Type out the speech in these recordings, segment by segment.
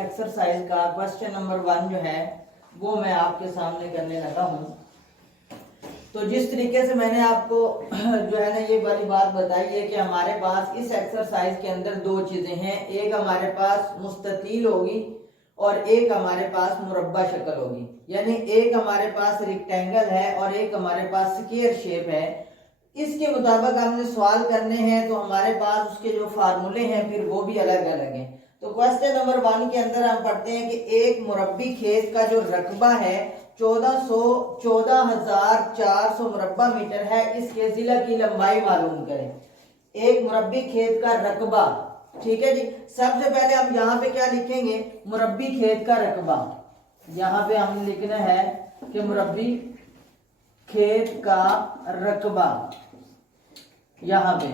Exercise का question number 1 जो है वो मैं आपके सामने करने लगा हूँ। तो जिस तरीके से मैंने आपको जो है ना ये वाली बात बताई है कि हमारे पास इस एक्सरसाइज के अंदर दो चीजें हैं, एक हमारे पास मुस्ततील होगी और एक हमारे पास मुरब्बा शक्ल होगी। यानी एक हमारे पास रेक्टेंगल है और एक हमारे पास स्क्वायर शेप है। इसके मुताबिक हमने सवाल करने हैं तो हमारे पास उसके जो फार्मूले हैं फिर वो भी अलग अलग हैं। तो क्वेश्चन नंबर 1 के अंदर हम पढ़ते हैं कि एक मुरब्बी खेत का जो रकबा है 14,400 मुरब्बा मीटर है, इसके जिला की लंबाई मालूम करें। एक मुरब्बी खेत का रकबा, ठीक है जी। सबसे पहले हम यहाँ पे क्या लिखेंगे, मुरब्बी खेत का रकबा। यहाँ पे हम लिखना है कि मुरब्बी खेत का रकबा। यहाँ पे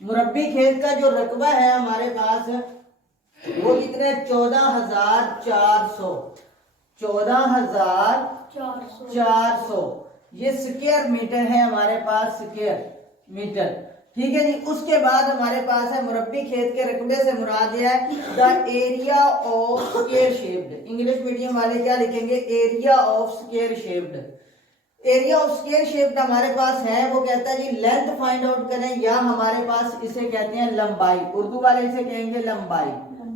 मुरब्बी खेत का जो रकबा है हमारे पास वो कितने 14,400 ये स्क्वायर मीटर है हमारे पास, स्क्वायर मीटर, ठीक है जी। उसके बाद हमारे पास है मुरब्बी खेत के रकबे से मुराद है the area of square shaped. English medium वाले क्या लिखेंगे, area of square shaped. Area of square shaped हमारे पास है, वो कहता है जी लेंथ फाइंड आउट करें, या हमारे पास इसे कहते हैं लंबाई, उर्दू वाले इसे कहेंगे लंबाई,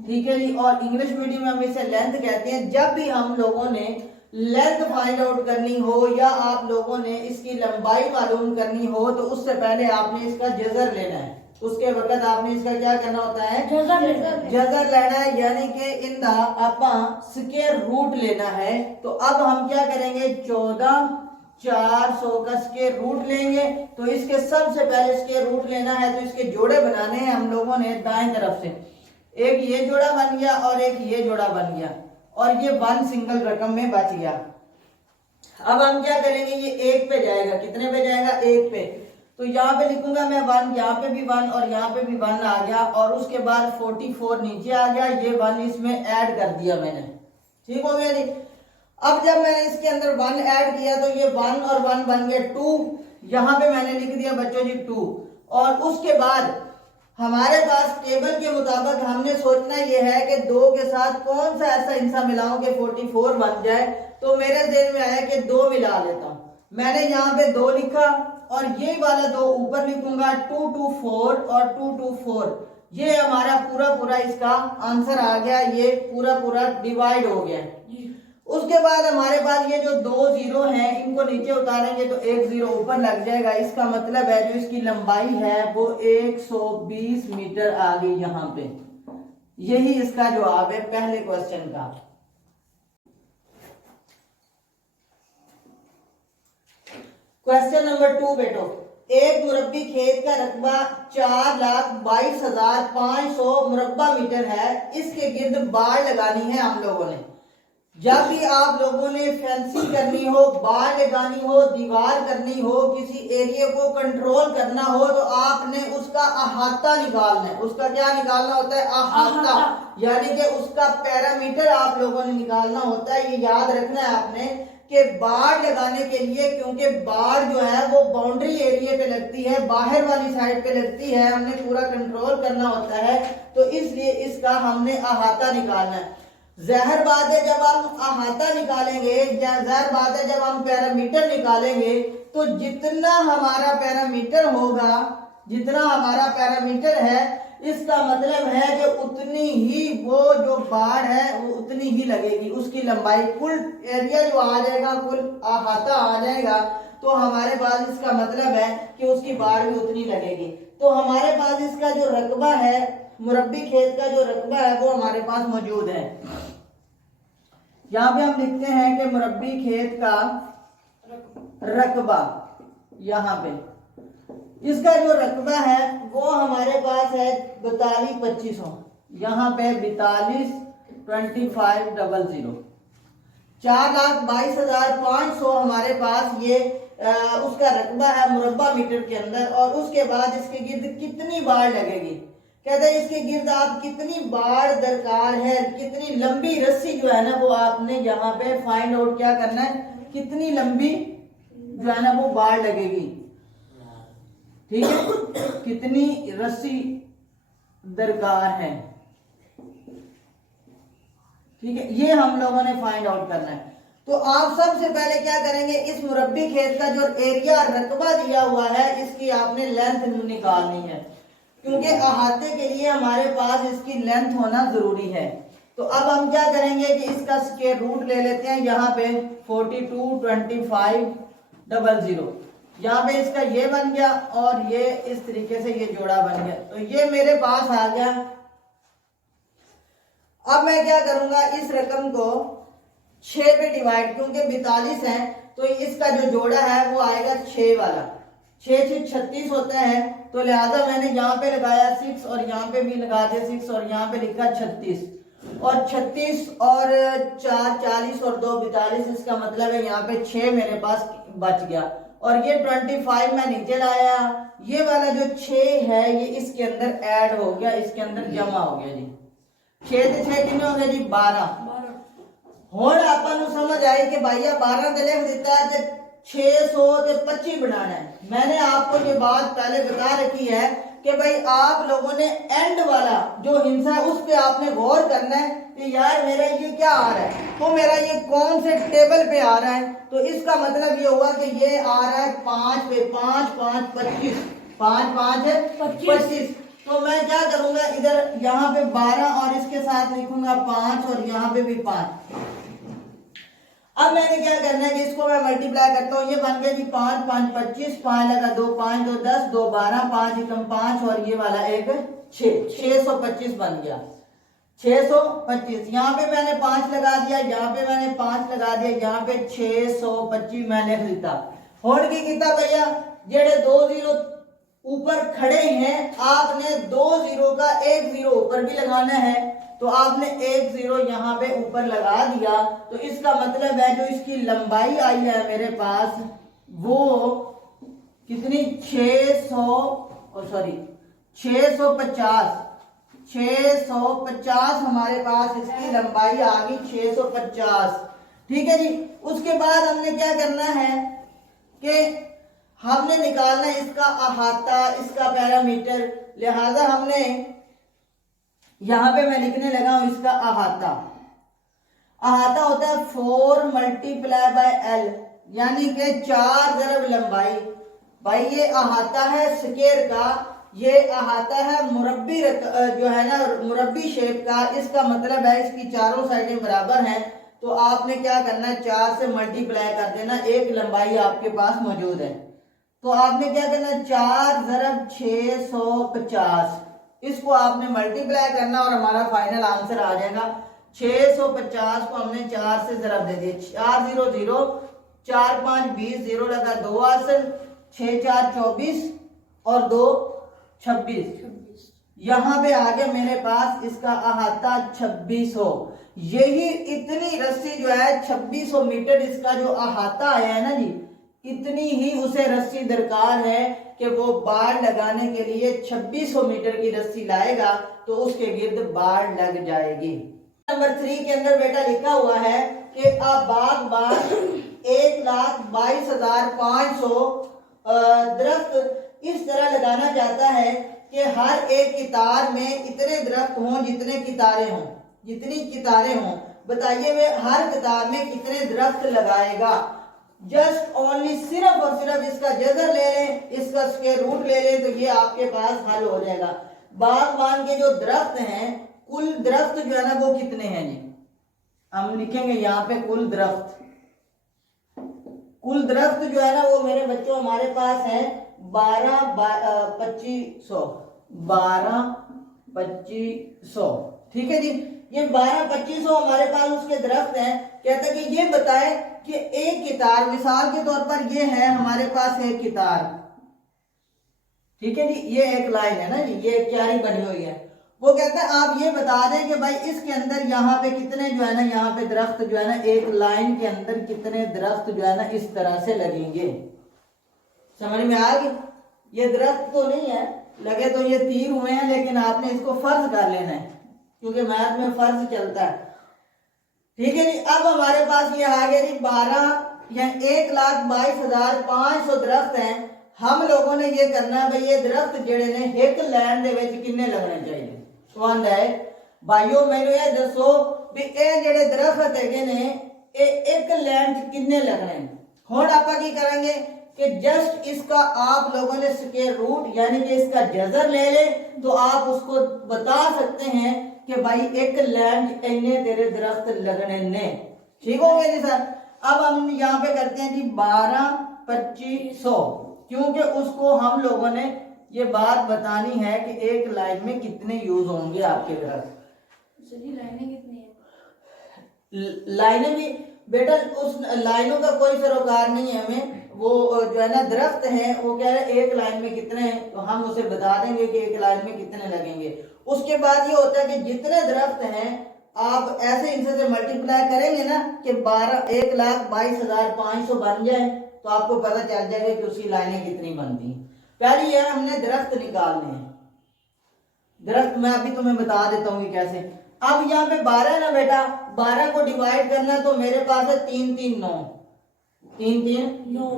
ठीक है जी। और इंग्लिश मीडियम में हम इसे लेंथ कहते हैं। जब भी हम लोगों ने लेंथ फाइंड आउट करनी हो या आप लोगों ने इसकी लंबाई मालूम करनी हो तो उससे पहले आपने इसका जजर लेना है। उसके वक्त आपने इसका क्या करना होता है, जजर लेना है, यानी कि इन द अपा स्क्वायर रूट लेना है। तो अब हम क्या करेंगे, 14,400 का स्क्वायर रूट लेंगे। तो इसके सबसे पहले स्क्वायर रूट लेना है तो इसके जोड़े बनाने हैं हम लोगों ने दाएं तरफ से। एक ये जोड़ा बन गया और एक ये जोड़ा बन गया और ये 1 सिंगल रकम में बच गया। अब हम क्या करेंगे, ये 1 पे जाएगा, कितने पे जाएगा, 1 पे। तो यहाँ पे लिखूंगा मैं 1, यहाँ पे भी 1 और यहाँ पे भी 1 आ गया और उसके बाद 44 नीचे आ गया, ये 1 इसमें ऐड कर दिया मैंने, ठीक हो गया जी। अब जब मैंने इसके अंदर 1 ऐड किया तो ये 1 और 1 बन गया 2, यहाँ पे मैंने लिख दिया बच्चों जी 2। और उसके बाद हमारे पास टेबल के मुताबिक हमने सोचना यह है कि 2 के साथ कौन सा ऐसा हिस्सा मिलाऊं कि 44 बन जाए। तो मेरे ज़हन में आया कि 2 मिला लेता हूं। मैंने यहाँ पे 2 लिखा और ये वाला 2 ऊपर लिखूंगा, 2 2 4 और 2 2 4। ये हमारा पूरा इसका आंसर आ गया, ये पूरा डिवाइड हो गया। उसके बाद हमारे पास ये जो 2 जीरो हैं इनको नीचे उतारेंगे तो 1 जीरो ऊपर लग जाएगा। इसका मतलब है जो इसकी लंबाई है वो 120 मीटर आ गई यहाँ पे। यही इसका जवाब है पहले क्वेश्चन का। क्वेश्चन नंबर 2 बेटो, एक मुरब्बी खेत का रकबा 4,22,500 मुरब्बा मीटर है, इसके गिर्द बाड़ लगानी है हम लोगों ने। जब भी आप लोगों ने फेंसिंग करनी हो, बाड़ लगानी हो, दीवार करनी हो, किसी एरिया को कंट्रोल करना हो तो आपने उसका अहाता निकालना है। उसका क्या निकालना होता है, अहाता, यानी कि उसका पैरामीटर आप लोगों ने निकालना होता है। ये याद रखना है आपने कि बाड़ लगाने के लिए, क्योंकि बाड़ जो है वो बाउंड्री एरिया पे लगती है, बाहर वाली साइड पे लगती है, हमने पूरा कंट्रोल करना होता है, तो इसलिए इसका हमने अहाता निकालना है। ज़ाहिर बात है जब हम अहाता निकालेंगे, ज़ाहिर बात है जब हम पैरामीटर निकालेंगे तो जितना हमारा पैरामीटर होगा, जितना हमारा पैरामीटर है, इसका मतलब है कि उतनी ही वो जो बाड़ है वो उतनी ही लगेगी, उसकी लंबाई, कुल एरिया जो आ जाएगा, कुल अहाता आ जाएगा। तो हमारे पास इसका मतलब है कि उसकी बाड़ भी उतनी लगेगी। तो हमारे पास इसका जो रकबा है, मुरब्बी खेत का जो रकबा है वो हमारे पास मौजूद है। यहाँ पे हम लिखते हैं कि मुरब्बी खेत का रकबा, यहाँ पे इसका जो रकबा है वो हमारे पास है 42,2500, यहाँ पे 42,2500, 4,22,500 हमारे पास ये उसका रकबा है मुरब्बा मीटर के अंदर। और उसके बाद इसके गिर्द कितनी बाड़ लगेगी, कहते हैं इसके गिर्द आप कितनी बाड़ दरकार है, कितनी लंबी रस्सी जो है ना वो आपने यहाँ पे फाइंड आउट क्या करना है, कितनी लंबी जो है ना वो बाड़ लगेगी, ठीक है, कितनी रस्सी दरकार है। ठीक है, ये हम लोगों ने फाइंड आउट करना है। तो आप सबसे पहले क्या करेंगे, इस मुरब्बी खेत का जो एरिया रकबा दिया हुआ है इसकी आपने लेंथ निकालनी है, क्योंकि अहाते के लिए हमारे पास इसकी लेंथ होना जरूरी है। तो अब हम क्या करेंगे कि इसका स्क्वायर रूट ले लेते हैं। यहाँ पे 42 25 00, यहाँ पे इसका ये बन गया और ये इस तरीके से ये जोड़ा बन गया। तो ये मेरे पास आ गया। अब मैं क्या करूंगा, इस रकम को 6 पे डिवाइड, क्योंकि 42 है तो इसका जो जोड़ा है वो आएगा 6 वाला। 6 से 36 होता है, तो लिहाजा मैंने यहाँ पे लगाया 6 और यहाँ पे भी लगा दिया 6 और यहाँ पे लिखा 36 और 36 और 4 40 और 2 42, इसका मतलब है यहाँ पे 6 मेरे पास बच गया। और ये 25 मैं नीचे लाया, ये वाला जो 6 है ये इसके अंदर ऐड हो गया, इसके अंदर जमा हो गया जी। 6 से 6 कितने हो गए जी, 12। हुण अपन समझ आए कि भैया 12 तो लिख देता है, 600 से 25 बनाना है। मैंने आपको ये बात पहले बता रखी है कि भाई आप लोगों ने एंड वाला जो हिस्सा है उस पे आपने गौर करना है कि यार मेरा ये क्या आ रहा है, तो मेरा ये कौन से टेबल पे आ रहा है। तो इसका मतलब ये हुआ कि ये आ रहा है 5 पे, 5 5 25, 5 5 है 25। तो मैं क्या करूंगा, इधर यहाँ पे 12 और इसके साथ लिखूंगा 5 और यहाँ पे भी 5। अब मैंने क्या करना है कि इसको मैं मल्टीप्लाई करता हूँ। ये बन गया जी 5 5 25, 5 लगा 2 5 2 10, 2 12, 5 एकम 5 और ये वाला एक 6, 625 बन गया। 625 यहाँ पे मैंने 5 लगा दिया, यहाँ पे मैंने 5 लगा दिया, यहाँ पे 625 मैं लिख देता। होड़ की कितना भैया, जेड़े 2 जीरो ऊपर खड़े हैं आपने 2 जीरो का 1 जीरो ऊपर भी लगाना है, तो आपने 1 जीरो यहाँ पे ऊपर लगा दिया। तो इसका मतलब है जो इसकी लंबाई आई है मेरे पास वो कितनी, 650 हमारे पास इसकी लंबाई आ गई 650। ठीक है जी। उसके बाद हमने क्या करना है कि हमने निकालना इसका अहाता, इसका पैरामीटर। लिहाजा हमने यहां पे मैं लिखने लगा हूं इसका अहाता। अहाता होता है 4 मल्टीप्लाई बाय एल, यानी कि 4 ज़रब लंबाई। भाई ये अहाता है स्क्वायर का, ये अहाता है मुरब्बी जो है ना मुरब्बी शेप का। इसका मतलब है इसकी चारों साइडें बराबर हैं, तो आपने क्या करना है 4 से मल्टीप्लाई कर देना, एक लंबाई आपके पास मौजूद है। तो आपने क्या करना, 4 ज़रब 650, इसको आपने मल्टीप्लाई करना और हमारा फाइनल आंसर आ जाएगा 650 को हमने 4 से ज़रब दे दिए, 4 0 0, 4 5 20, 0 लगा 2 आसन, 6 4 24 और 2 26। यहाँ पे आ गया मेरे पास इसका अहाता 2600। यही इतनी रस्सी जो है 2600 मीटर इसका जो अहाता आया है ना जी, इतनी ही उसे रस्सी दरकार है कि वो बाढ़ लगाने के लिए 2600 मीटर की रस्सी लाएगा, तो उसके गिर्द बाढ़ लग जाएगी। नंबर 3 के अंदर बेटा लिखा हुआ है कि बागबान 1,22,500 दरख्त इस तरह लगाना चाहता है कि हर एक कितार में इतने दरख्त हों जितने कितारें हों, जितनी कितारें हों। बताइए वे हर कितार में कितने दरख्त लगाएगा। जस्ट ओनली सिर्फ और सिर्फ इसका जज़र ले लें, इसका स्क्वायर रूट ले लें, तो ये आपके पास हल हो जाएगा। बागबान के जो दरख्त हैं, कुल दरख्त जो है ना वो कितने हैं जी, हम लिखेंगे यहाँ पे कुल दरख्त। कुल दरख्त जो है ना वो मेरे बच्चों हमारे पास है 12,2500। ठीक है जी। ये 12,2500 हमारे पास उसके दरख्त हैं। कहता है कि ये बताए कि एक कितार, मिसाल के तौर पर ये है हमारे पास एक कितार, ठीक है जी, ये एक लाइन है ना जी, ये क्यारी बनी हुई है। वो कहता है आप ये बता दें कि भाई इसके अंदर यहाँ पे कितने जो है ना, यहाँ पे दरख्त जो है ना एक लाइन के अंदर कितने दरख्त जो है ना इस तरह से लगेंगे। समझ में आ गई। ये दरख्त तो नहीं है, लगे तो ये तीर हुए हैं, लेकिन आपने इसको फर्ज कर लेना है क्योंकि मैथ में फर्ज चलता है। ठीक है जी। अब हमारे पास ये आ गया जी 1,22,500 दरख्त हैं। हम लोगों ने ये करना है भाई ये दरख्त जेड़े ने एक लैंड दे विच किन्ने लगने चाहिए। सवाल है भाइयों मैंने ये दसो ਵੀ ਇਹ ਜਿਹੜੇ ਦਰਖਤ ਹੈਗੇ ਨੇ ਇਹ ਇੱਕ ਲਾइन ਚ ਕਿੰਨੇ लगने हैं। ਹੁਣ ਆਪਾਂ ਕੀ ਕਰਾਂਗੇ कि जस्ट इसका आप लोगों ने स्क्वायर रूट यानी कि इसका जजर ले ले तो आप उसको बता सकते हैं कि भाई एक लैंड इन्ने तेरे दरख्त लगने ने। ठीक हो गया जी सर। अब हम यहाँ पे करते हैं जी 12-2500, क्योंकि उसको हम लोगों ने ये बात बतानी है कि एक लाइन में कितने यूज होंगे आपके दरख्त। लाइनें कितनी है? लाइनें भी बेटा उस लाइनों का कोई सरोकार नहीं है हमें, वो जो है ना दरख्त है वो कह रहे एक लाइन में कितने हैं तो हम उसे बता देंगे कि एक लाइन में कितने लगेंगे। उसके बाद ये होता है कि जितने दरख्त हैं आप ऐसे इनसे से मल्टीप्लाई करेंगे ना कि 1,22,500 बन जाए तो आपको पता चल जाएगा कि उसकी लाइनें कितनी बनती हैं। पहली है हमने दरख्त निकालने हैं। दरख्त मैं अभी तुम्हें बता देता हूँ कैसे। अब यहाँ पे 12 है ना बेटा, 12 को डिवाइड करना तो मेरे पास है 3-3-9 3-3-9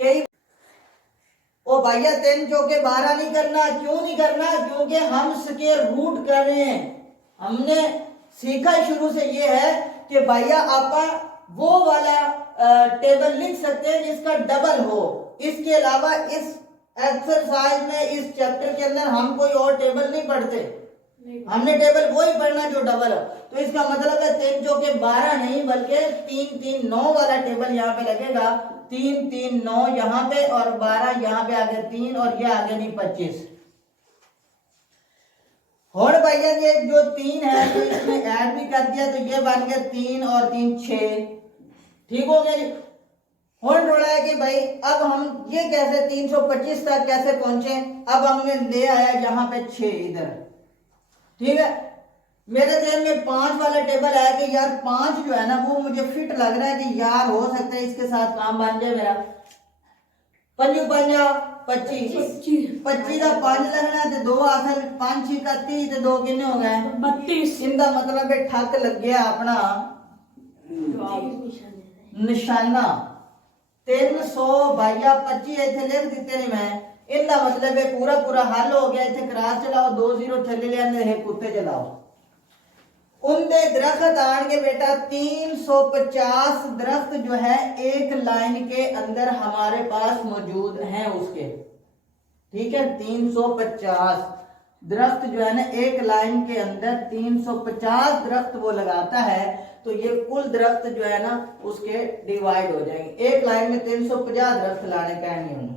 कई ओ भैया 3 चौके 12 नहीं करना। क्यों नहीं करना? क्योंकि हम स्क्वायर रूट कर रहे हैं। हमने सीखा शुरू से ये है कि भैया आप वो वाला टेबल लिख सकते हैं जिसका डबल हो। इसके अलावा इस एक्सरसाइज में इस चैप्टर के अंदर हम कोई और टेबल नहीं पढ़ते, हमने टेबल वही पढ़ना जो डबल है। तो इसका मतलब है 3 चौके 12 नहीं बल्कि 3-3-9 वाला टेबल यहाँ पे लगेगा। 3-3-9 यहाँ पे और 12 यहाँ पे आगे 3 और ये आगे भी 25। और भैया ये जो 3 है तो इसमें ऐड भी कर दिया तो ये बन गया 3 और 3 6। ठीक हो गया जी। और थोड़ा है कि भाई अब हम ये कैसे 325 तक कैसे पहुंचे। अब हमने ले आया यहाँ पे 6 इधर। ठीक है, मेरे ध्यान में 5 वाला टेबल आया कि यार 5 जो है ना वो मुझे फिट लग रहा है कि यार हो सकता है इसके साथ काम बन जाए मेरा। 5 25 25 का 5 लगना तो 2 असल 5 6 का 30 तो 2 कितने हो गए 32। इनका मतलब है ठक लग गया अपना निशाना 300 भाइया 25 इतने लिख दिते नहीं मैं। इनका मतलब है पूरा पूरा हल हो गया। इतने क्रॉस चलाओ 2 0 थले ले आने है कुत्ते चलाओ। उनके दरख्त आएंगे बेटा 350 दरख्त जो है एक लाइन के अंदर हमारे पास मौजूद हैं उसके। ठीक है, 350 दरख्त जो है ना एक लाइन के अंदर 350 दरख्त वो लगाता है तो ये कुल दरख्त जो है ना उसके डिवाइड हो जाएंगे। एक लाइन में 350 दरख्त लाने का नहीं होना।